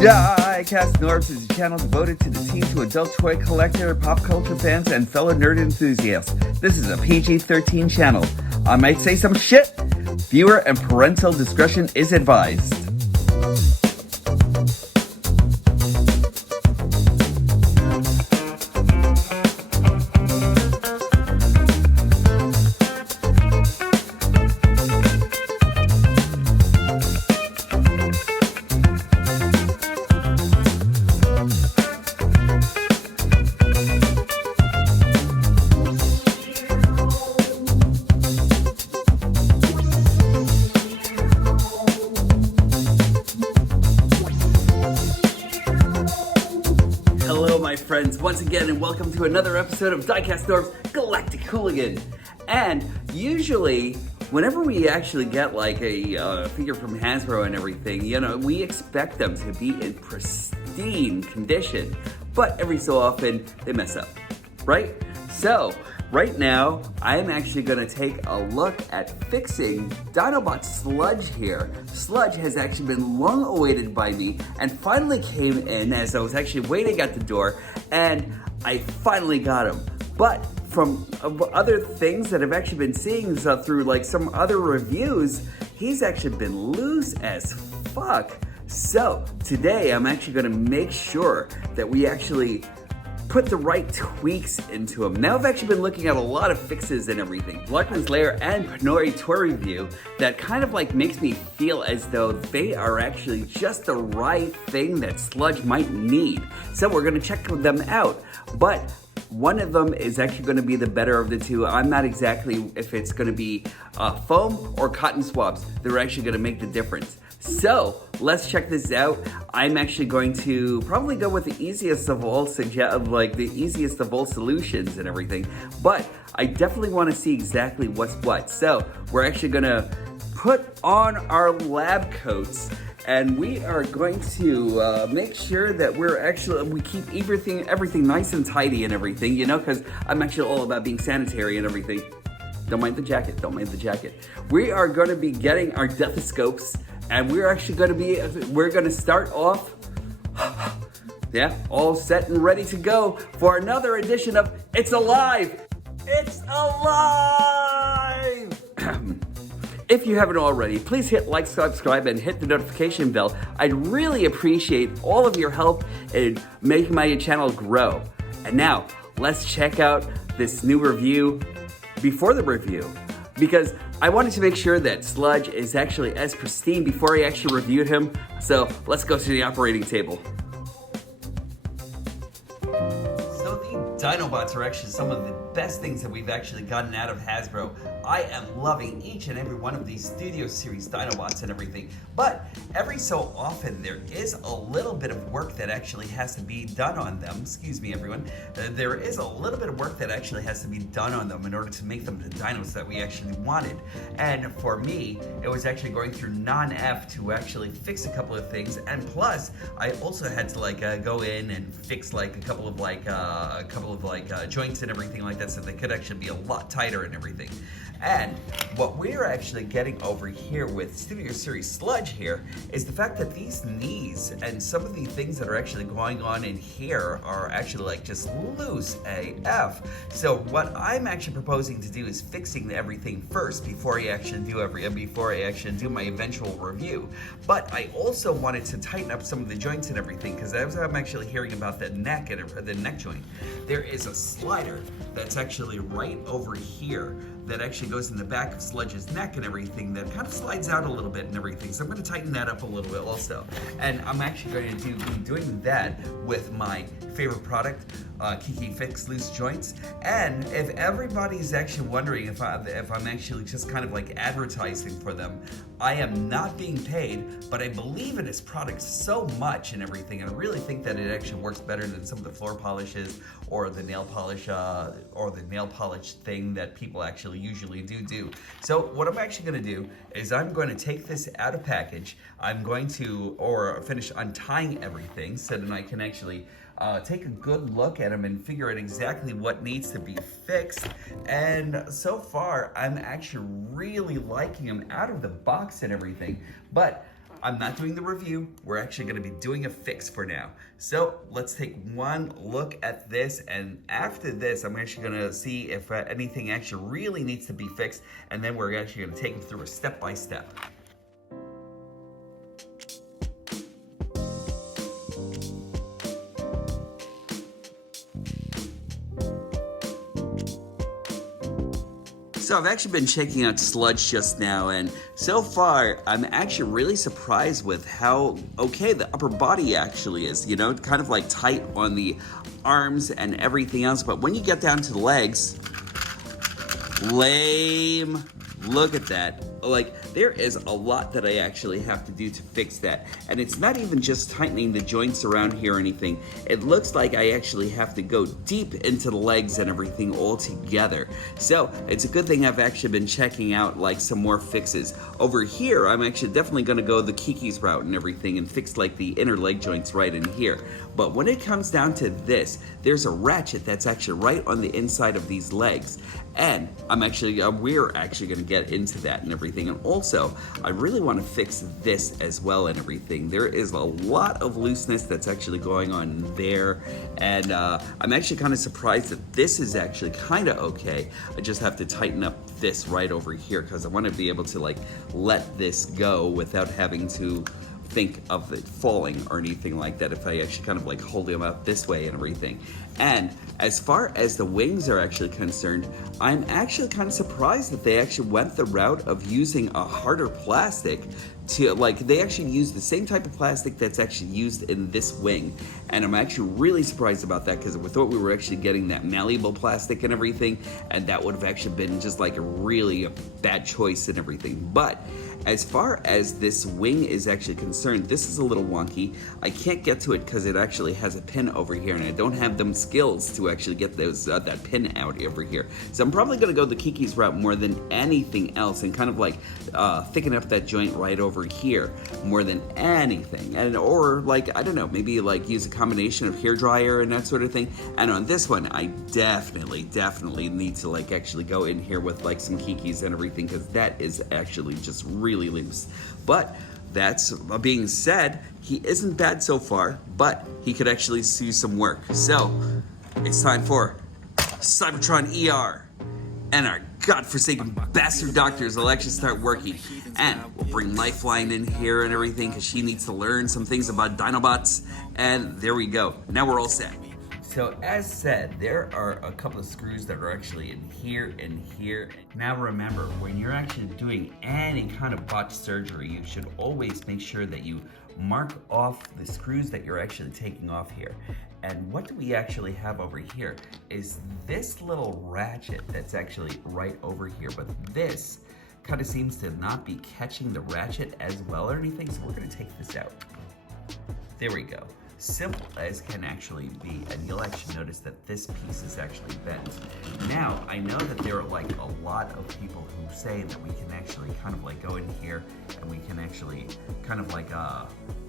Diecast North is a channel devoted to the teen to adult toy collector, pop culture fans, and fellow nerd enthusiasts. This is a PG-13 channel. I might say some shit. Viewer and parental discretion is advised. Friends, once again, and welcome to another episode of Diecast Norm's Galactic Hooligan. And usually, whenever we actually get like a figure from Hasbro and everything, you know, we expect them to be in pristine condition. But every so often, they mess up, right? So, right now, I'm actually going to take a look at fixing Dinobot Sludge here. Sludge has actually been long awaited by me and finally came in as I was actually waiting at the door, and I finally got him. But from other things that I've actually been seeing through like some other reviews, he's actually been loose as fuck. So today I'm actually going to make sure that we actually put the right tweaks into them. Now I've actually been looking at a lot of fixes and everything. Luckman's Lair and Panori Toy Review that kind of like makes me feel as though they are actually just the right thing that Sludge might need. So we're gonna check them out. But one of them is actually going to be the better of the two. I'm not exactly if it's going to be foam or cotton swabs that are actually going to make the difference. So let's check this out. I'm actually going to probably go with the easiest of all solutions and everything. But I definitely want to see exactly what's what. So we're actually going to put on our lab coats. And we are going to make sure that we keep everything nice and tidy and everything, you know, because I'm actually all about being sanitary and everything. Don't mind the jacket, We are going to be getting our stethoscopes, and we're actually going to start off, yeah, all set and ready to go for another edition of It's Alive! It's Alive! If you haven't already, please hit like, subscribe, and hit the notification bell. I'd really appreciate all of your help in making my channel grow. And now, let's check out this new review before the review, because I wanted to make sure that Sludge is actually as pristine before I actually reviewed him. So let's go to the operating table. So the Dinobots are actually some of the best things that we've actually gotten out of Hasbro. I am loving each and every one of these Studio Series Dinobots and everything, but every so often there is a little bit of work that actually has to be done on them. Excuse me, everyone. There is a little bit of work that actually has to be done on them in order to make them the dinos that we actually wanted. And for me, it was actually going through non-F to actually fix a couple of things, and plus, I also had to like go in and fix like a couple of joints and everything like that, so they could actually be a lot tighter and everything. And what we're actually getting over here with Studio Series Sludge here is the fact that these knees and some of the things that are actually going on in here are actually like just loose AF. So what I'm actually proposing to do is fixing everything first before I actually do my eventual review. But I also wanted to tighten up some of the joints and everything, because as I'm actually hearing about the neck and the neck joint, there is a slider that's actually right over here that actually goes in the back of Sludge's neck and everything that kind of slides out a little bit and everything. So I'm going to tighten that up a little bit also. And I'm actually going to be doing that with my favorite product, Kiki Fix Loose Joints. And if everybody's actually wondering if I'm actually just kind of like advertising for them, I am not being paid, but I believe in this product so much and everything, and I really think that it actually works better than some of the floor polishes or the nail polish thing that people actually usually do. So what I'm actually going to do is I'm going to take this out of package. I'm going to finish untying everything so that I can actually take a good look at them and figure out exactly what needs to be fixed. And so far, I'm actually really liking them out of the box and everything. But I'm not doing the review. We're actually gonna be doing a fix for now. So let's take one look at this, and after this, I'm actually gonna see if anything actually really needs to be fixed, and then we're actually gonna take them through a step-by-step. So I've actually been checking out Sludge just now, and so far I'm actually really surprised with how okay the upper body actually is. You know, kind of like tight on the arms and everything else, but when you get down to the legs, lame. Look at that. Like, there is a lot that I actually have to do to fix that. And it's not even just tightening the joints around here or anything. It looks like I actually have to go deep into the legs and everything all together. So, it's a good thing I've actually been checking out like some more fixes. Over here, I'm actually definitely gonna go the Kiki's route and everything and fix like the inner leg joints right in here. But when it comes down to this, there's a ratchet that's actually right on the inside of these legs. And we're actually gonna get into that and everything. And also, I really wanna fix this as well and everything. There is a lot of looseness that's actually going on there. And I'm actually kind of surprised that this is actually kind of okay. I just have to tighten up this right over here because I wanna be able to like let this go without having to think of it falling or anything like that if I actually kind of like hold them up this way and everything. And as far as the wings are actually concerned, I'm actually kind of surprised that they actually went the route of using a harder plastic to, like, they actually used the same type of plastic that's actually used in this wing. And I'm actually really surprised about that because we thought we were actually getting that malleable plastic and everything, and that would have actually been just like a bad choice and everything. But as far as this wing is actually concerned, this is a little wonky. I can't get to it because it actually has a pin over here, and I don't have them skills to actually get those that pin out over here. So I'm probably gonna go the Kiki's route more than anything else, and kind of like thicken up that joint right over here more than anything. And or like, I don't know, maybe like use a combination of hair dryer and that sort of thing. And on this one, I definitely need to like actually go in here with like some Kiki's and everything, because that is actually just really loose. But that's being said, he isn't bad so far, but he could actually use some work. So it's time for Cybertron ER, and our godforsaken bastard doctors will actually start working. And we'll bring Lifeline in here and everything because she needs to learn some things about Dinobots. And there we go. Now we're all set. So as said, there are a couple of screws that are actually in here and here. Now remember, when you're actually doing any kind of botched surgery, you should always make sure that you mark off the screws that you're actually taking off here. And what do we actually have over here is this little ratchet that's actually right over here, but this kind of seems to not be catching the ratchet as well or anything, so we're gonna take this out. There we go. Simple as can actually be, and you'll actually notice that this piece is actually bent. Now, I know that there are like a lot of people who say that we can actually kind of like go in here and we can actually kind of like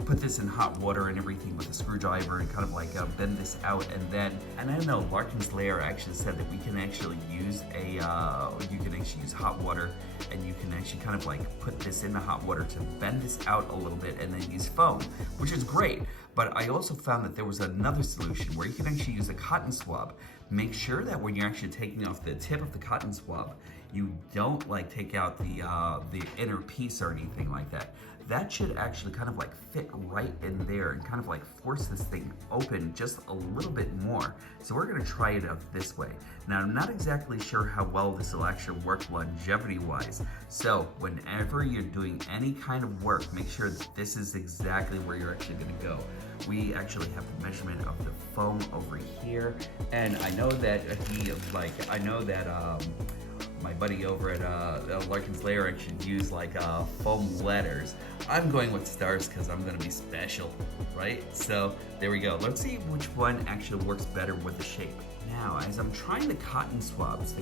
put this in hot water and everything with a screwdriver and kind of like bend this out, and I don't know, Larkin's Lair actually said that we can actually use you can actually use hot water, and you can actually kind of like put this in the hot water to bend this out a little bit and then use foam, which is great. But I also found that there was another solution where you can actually use a cotton swab. Make sure that when you're actually taking off the tip of the cotton swab, you don't like take out the inner piece or anything like that. That should actually kind of like fit right in there and kind of like force this thing open just a little bit more. So we're gonna try it out this way. Now, I'm not exactly sure how well this will actually work longevity-wise. So whenever you're doing any kind of work, make sure that this is exactly where you're actually gonna go. We actually have the measurement of the foam over here. And I know that my buddy over at Larkin's Lair actually use like foam letters. I'm going with stars because I'm gonna be special, right? So there we go. Let's see which one actually works better with the shape. Now, as I'm trying the cotton swabs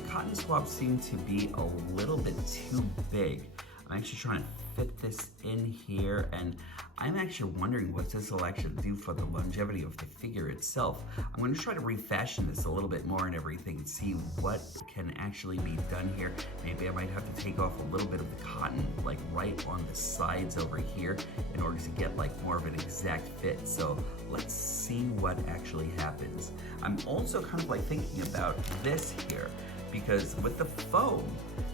seem to be a little bit too big. I'm actually trying to fit this in here, and I'm actually wondering what this will actually do for the longevity of the figure itself. I'm going to try to refashion this a little bit more and everything and see what can actually be done here. Maybe I might have to take off a little bit of the cotton, like right on the sides over here, in order to get like more of an exact fit. So let's see what actually happens. I'm also kind of like thinking about this here, because with the foam,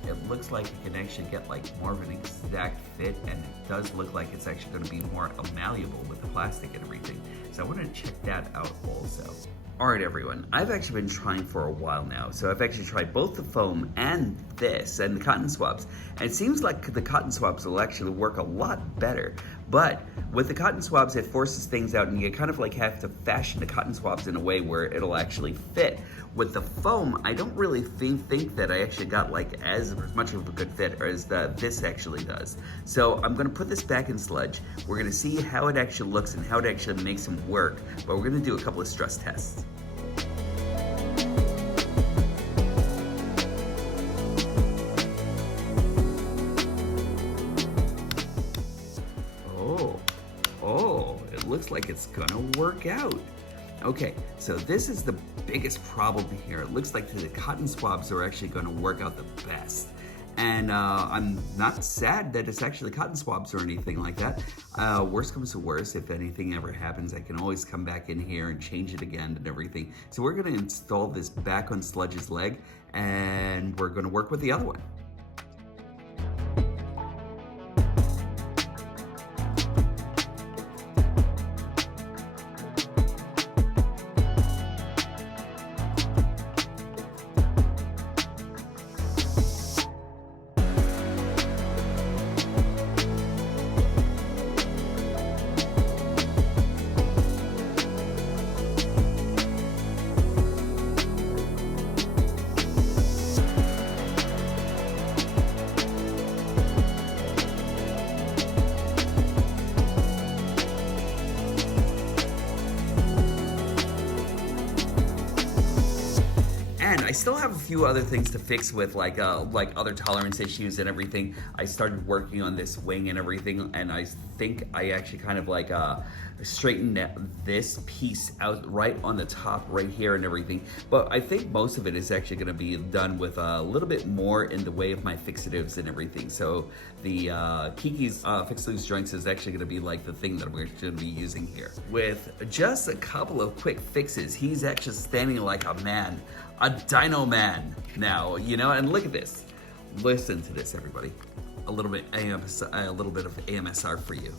it looks like you can actually get like more of an exact fit, and it does look like it's actually going to be more malleable with the plastic and everything. So I want to check that out also. Alright everyone, I've actually been trying for a while now, so I've actually tried both the foam and this, and the cotton swabs, and it seems like the cotton swabs will actually work a lot better, but with the cotton swabs it forces things out and you kind of like have to fashion the cotton swabs in a way where it'll actually fit. With the foam, I don't really think that I actually got like as much of a good fit as this actually does. So I'm going to put this back in Sludge. We're going to see how it actually looks and how it actually makes them work, but we're going to do a couple of stress tests. It looks like it's gonna work out. Okay, so this is the biggest problem here. It looks like the cotton swabs are actually gonna work out the best. And I'm not sad that it's actually cotton swabs or anything like that. Worst comes to worst, if anything ever happens, I can always come back in here and change it again and everything. So we're gonna install this back on Sludge's leg, and we're gonna work with the other one. And I still have a few other things to fix with like other tolerance issues and everything. I started working on this wing and everything, and I think I actually kind of like straightened this piece out right on the top right here and everything. But I think most of it is actually going to be done with a little bit more in the way of my fixatives and everything. So the Kiki's Fix Loose Joints is actually going to be like the thing that we're going to be using here. With just a couple of quick fixes, he's actually standing like a man. A dino man now, you know, and look at this. Listen to this, everybody. A little bit of AMSR for you.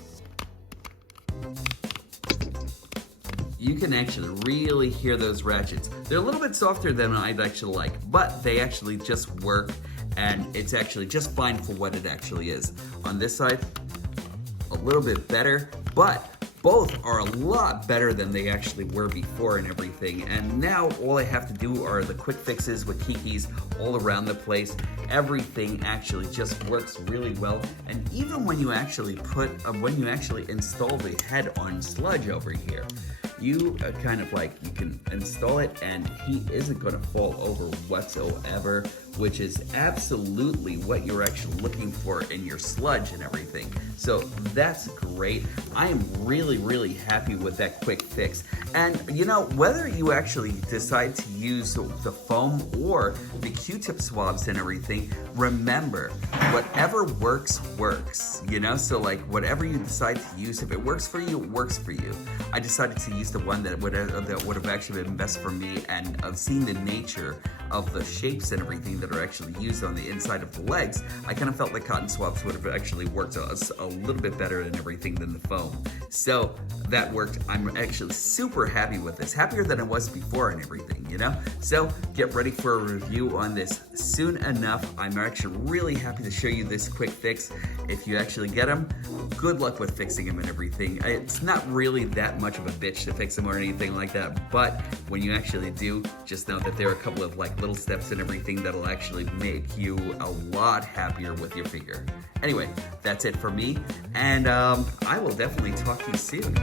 You can actually really hear those ratchets. They're a little bit softer than I'd actually like, but they actually just work, and it's actually just fine for what it actually is. On this side, a little bit better, but both are a lot better than they actually were before and everything. And now all I have to do are the quick fixes with Kiki's all around the place. Everything actually just works really well. And even when you actually install the head on Sludge over here, you you can install it and he isn't going to fall over whatsoever, which is absolutely what you're actually looking for in your Sludge and everything. So that's great. I am really happy with that quick fix. And you know, whether you actually decide to use the foam or the Q-tip swabs and everything, remember, whatever works, you know? So like whatever you decide to use, if it works for you, it works for you. I decided to use the one that would have actually been best for me, and of seeing the nature of the shapes and everything that are actually used on the inside of the legs, I kind of felt like cotton swabs would have actually worked a little bit better and everything than the foam. So that worked. I'm actually super happy with this, happier than I was before and everything, you know? So get ready for a review on this soon enough. I'm actually really happy to show you this quick fix. If you actually get them, good luck with fixing them and everything. It's not really that much of a bitch to fix them or anything like that, but when you actually do, just know that there are a couple of like little steps and everything that'll actually make you a lot happier with your figure. Anyway, that's it for me, and I will definitely talk to you soon.